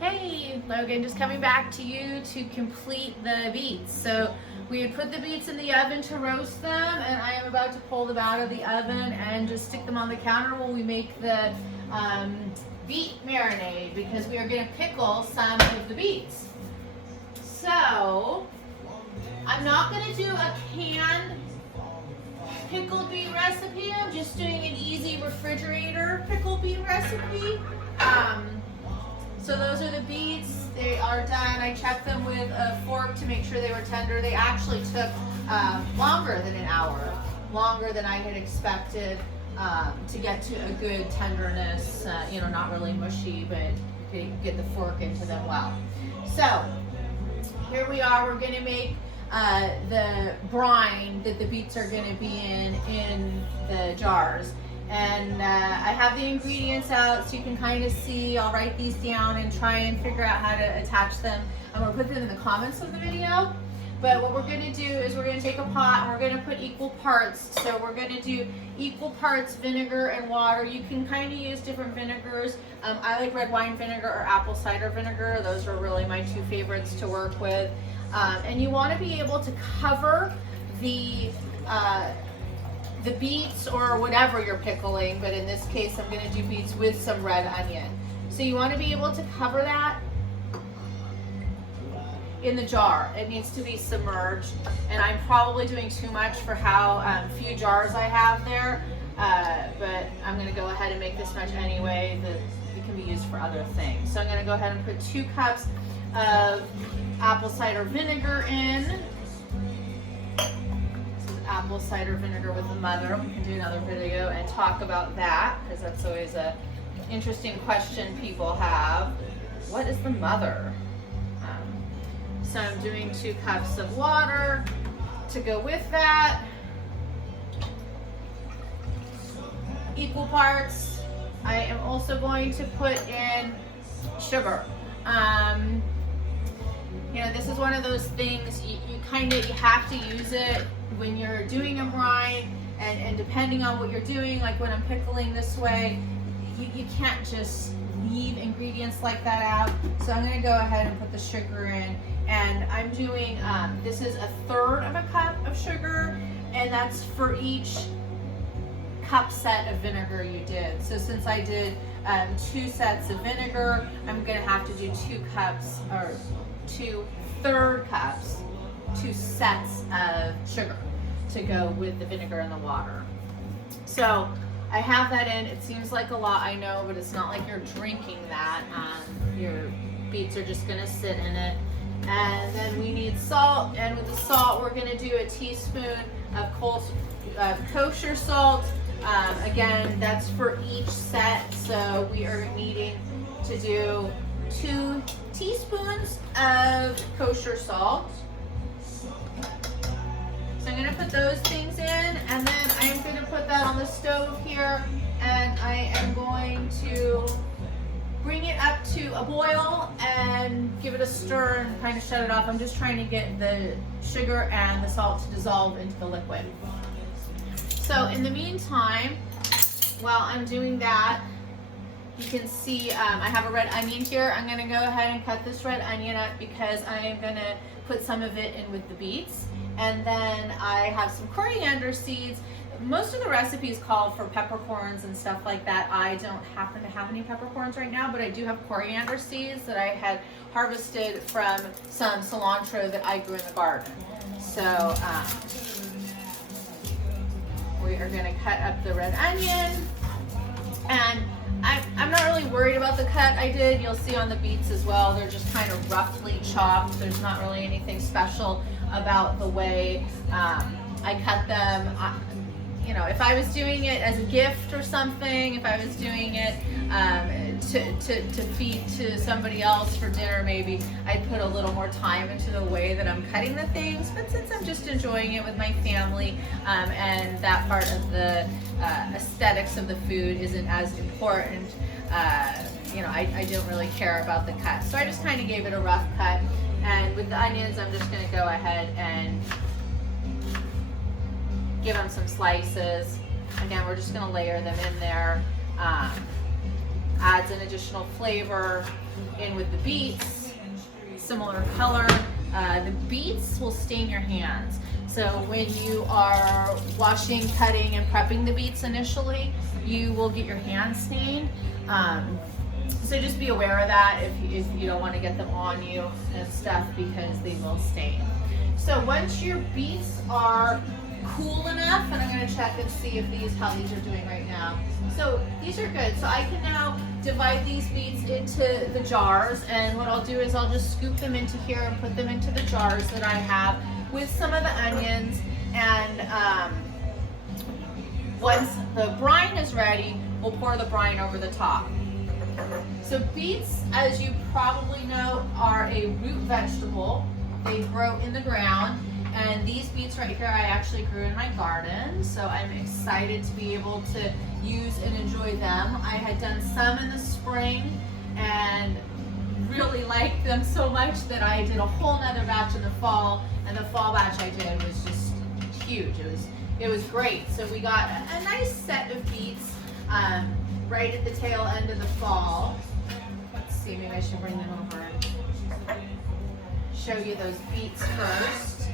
Hey, Logan, just coming back to you to complete the beets. So we had put the beets in the oven to roast them, and I am about to pull them out of the oven and just stick them on the counter while we make the beet marinade, because we are going to pickle some of the beets. So I'm not going to do a canned pickled beet recipe. I'm just doing an easy refrigerator pickled beet recipe. So those are the beets. They are done. I checked them with a fork to make sure they were tender. They actually took longer than an hour, longer than I had expected to get to a good tenderness, not really mushy, but get the fork into them well. So here we are. We're going to make the brine that the beets are going to be in the jars. And I have the ingredients out so you can kind of see. I'll write these down and try and figure out how to attach them. I'm going to put them in the comments of the video. But what we're going to do is we're going to take a pot and we're going to put equal parts. So we're going to do equal parts vinegar and water. You can kind of use different vinegars. I like red wine vinegar or apple cider vinegar. Those are really my two favorites to work with. And you want to be able to cover the beets or whatever you're pickling, but in this case I'm going to do beets with some red onion. So you want to be able to cover that in the jar. It needs to be submerged, and I'm probably doing too much for how few jars I have there, but I'm going to go ahead and make this much anyway that it can be used for other things. So I'm going to go ahead and put 2 cups of apple cider vinegar in. Apple cider vinegar with the mother. We can do another video and talk about that, because that's always an interesting question people have. What is the mother? So I'm doing 2 cups of water to go with that. Equal parts. I am also going to put in sugar. This is one of those things you have to use it when you're doing a brine, and depending on what you're doing, like when I'm pickling this way, you can't just leave ingredients like that out. So I'm going to go ahead and put the sugar in, and I'm doing, this is 1/3 of a cup of sugar, and that's for each cup set of vinegar you did. So since I did 2 sets of vinegar, I'm going to have to do 2 cups, or 2/3 cups, 2 sets of sugar to go with the vinegar and the water. So I have that in. It seems like a lot, I know, but it's not like you're drinking that. Your beets are just going to sit in it. And then we need salt, and with the salt we're going to do a teaspoon of kosher salt. Again, that's for each set, so we are needing to do 2 teaspoons of kosher salt. So I'm going to put those things in, and then I am going to put that on the stove here, and I am going to bring it up to a boil and give it a stir and kind of shut it off. I'm just trying to get the sugar and the salt to dissolve into the liquid. So in the meantime, while I'm doing that, you can see I have a red onion here. I'm going to go ahead and cut this red onion up because I am going to put some of it in with the beets. And then I have some coriander seeds. Most of the recipes call for peppercorns and stuff like that. I don't happen to have any peppercorns right now, but I do have coriander seeds that I had harvested from some cilantro that I grew in the garden. So we are going to cut up the red onion, and I'm not really worried about the cut I did. You'll see on the beets as well, they're just kind of roughly chopped. There's not really anything special about the way I cut them. If I was doing it as a gift or something, if I was doing it to feed to somebody else for dinner, maybe I'd put a little more time into the way that I'm cutting the things. But since I'm just enjoying it with my family, and that part of the aesthetics of the food isn't as important, I don't really care about the cut. So I just kind of gave it a rough cut. And with the onions, I'm just going to go ahead and give them some slices. Again, we're just going to layer them in there. adds an additional flavor in with the beets, similar color. The beets will stain your hands. So when you are washing, cutting, and prepping the beets initially, you will get your hands stained. So just be aware of that if you don't want to get them on you and stuff, because they will stain. So once your beets are cool enough, and I'm going to check and see how these are doing right now. So these are good. So I can now divide these beets into the jars, and what I'll do is I'll just scoop them into here and put them into the jars that I have with some of the onions. And once the brine is ready, we'll pour the brine over the top. So beets, as you probably know, are a root vegetable. They grow in the ground. And these beets right here, I actually grew in my garden, so I'm excited to be able to use and enjoy them. I had done some in the spring and really liked them so much that I did a whole nother batch in the fall, and the fall batch I did was just huge. It was great. So we got a nice set of beets right at the tail end of the fall. Let's see, maybe I should bring them over and show you those beets first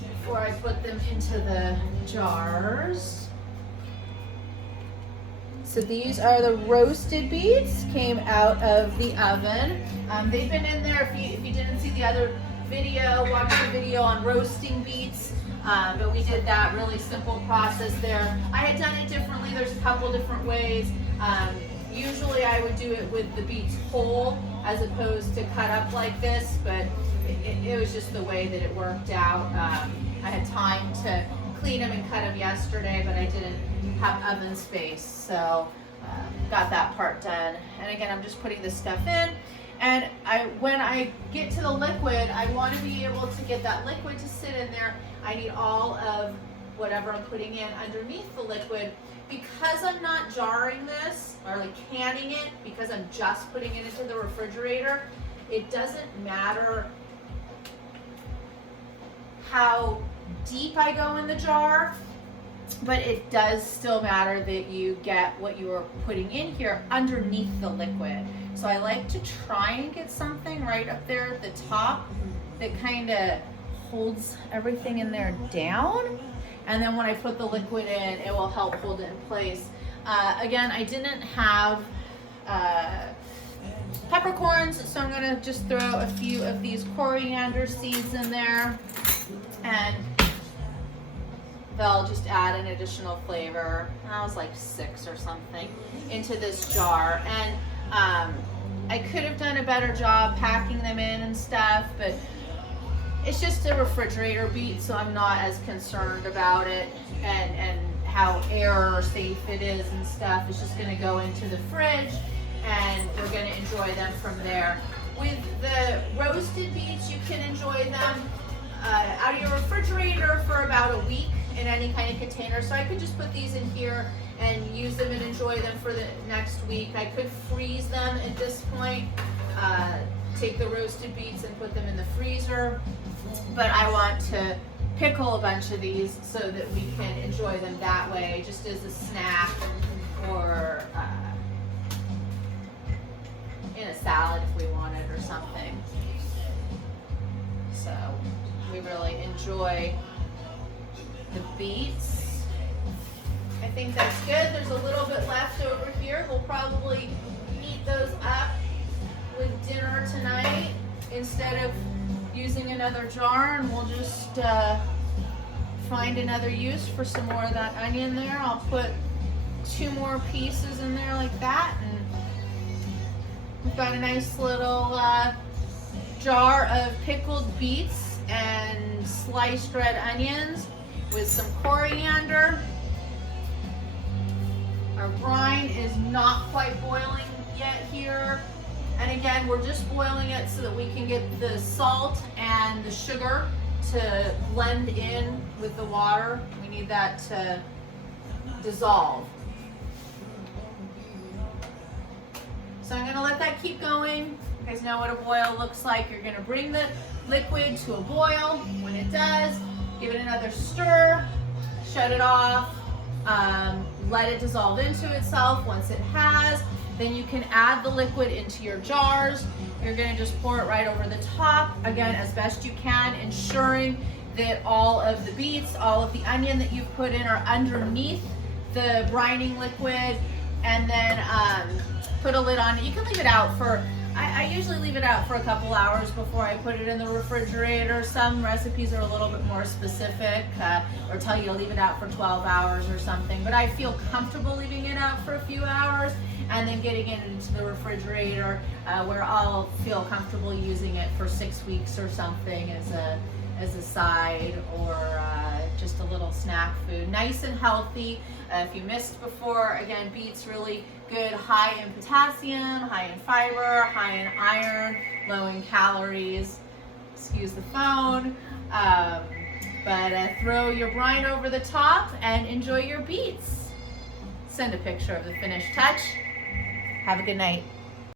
before I put them into the jars. So these are the roasted beets, came out of the oven. They've been in there, if you didn't see the other video, watch the video on roasting beets. But we did that really simple process there. I had done it differently. There's a couple different ways. Usually I would do it with the beets whole as opposed to cut up like this, but it was just the way that it worked out. I had time to clean them and cut them yesterday, but I didn't have oven space, so got that part done. And again, I'm just putting this stuff in, and when I get to the liquid, I want to be able to get that liquid to sit in there. I need all of whatever I'm putting in underneath the liquid. Because I'm not jarring this or like canning it, because I'm just putting it into the refrigerator, it doesn't matter how deep I go in the jar, but it does still matter that you get what you are putting in here underneath the liquid. So I like to try and get something right up there at the top that kind of holds everything in there down. And then when I put the liquid in, it will help hold it in place. Again, I didn't have peppercorns, so I'm gonna just throw a few of these coriander seeds in there, and they'll just add an additional flavor. I was like 6 or something into this jar. And I could have done a better job packing them in and stuff, but it's just a refrigerator beet, so I'm not as concerned about it and how air safe it is and stuff. It's just gonna go into the fridge and we're gonna enjoy them from there. With the roasted beets, you can enjoy them out of your refrigerator for about a week in any kind of container. So I could just put these in here and use them and enjoy them for the next week. I could freeze them at this point, take the roasted beets and put them in the freezer. But I want to pickle a bunch of these so that we can enjoy them that way, just as a snack or in a salad if we wanted or something. So we really enjoy the beets. I think that's good. There's a little bit left over here. We'll probably heat those up with dinner tonight instead of using another jar, and we'll just find another use for some more of that onion there. I'll put 2 more pieces in there like that, and we've got a nice little jar of pickled beets and sliced red onions with some coriander. Our brine is not quite boiling yet here. And again, we're just boiling it so that we can get the salt and the sugar to blend in with the water. We need that to dissolve. So I'm gonna let that keep going. You guys know what a boil looks like. You're gonna bring the liquid to a boil. When it does, give it another stir, shut it off, let it dissolve into itself. Once it has, Then you can add the liquid into your jars. You're gonna just pour it right over the top, again, as best you can, ensuring that all of the beets, all of the onion that you've put in are underneath the brining liquid, and then put a lid on it. You can leave it out for, I usually leave it out for a couple hours before I put it in the refrigerator. Some recipes are a little bit more specific, or tell you to leave it out for 12 hours or something, but I feel comfortable leaving it out for a few hours and then getting it into the refrigerator where I'll feel comfortable using it for 6 weeks or something as a side, or just a little snack food. Nice and healthy. If you missed before, again, beets really good, high in potassium, high in fiber, high in iron, low in calories. Excuse the phone. But throw your brine over the top and enjoy your beets. Send a picture of the finished touch. Have a good night.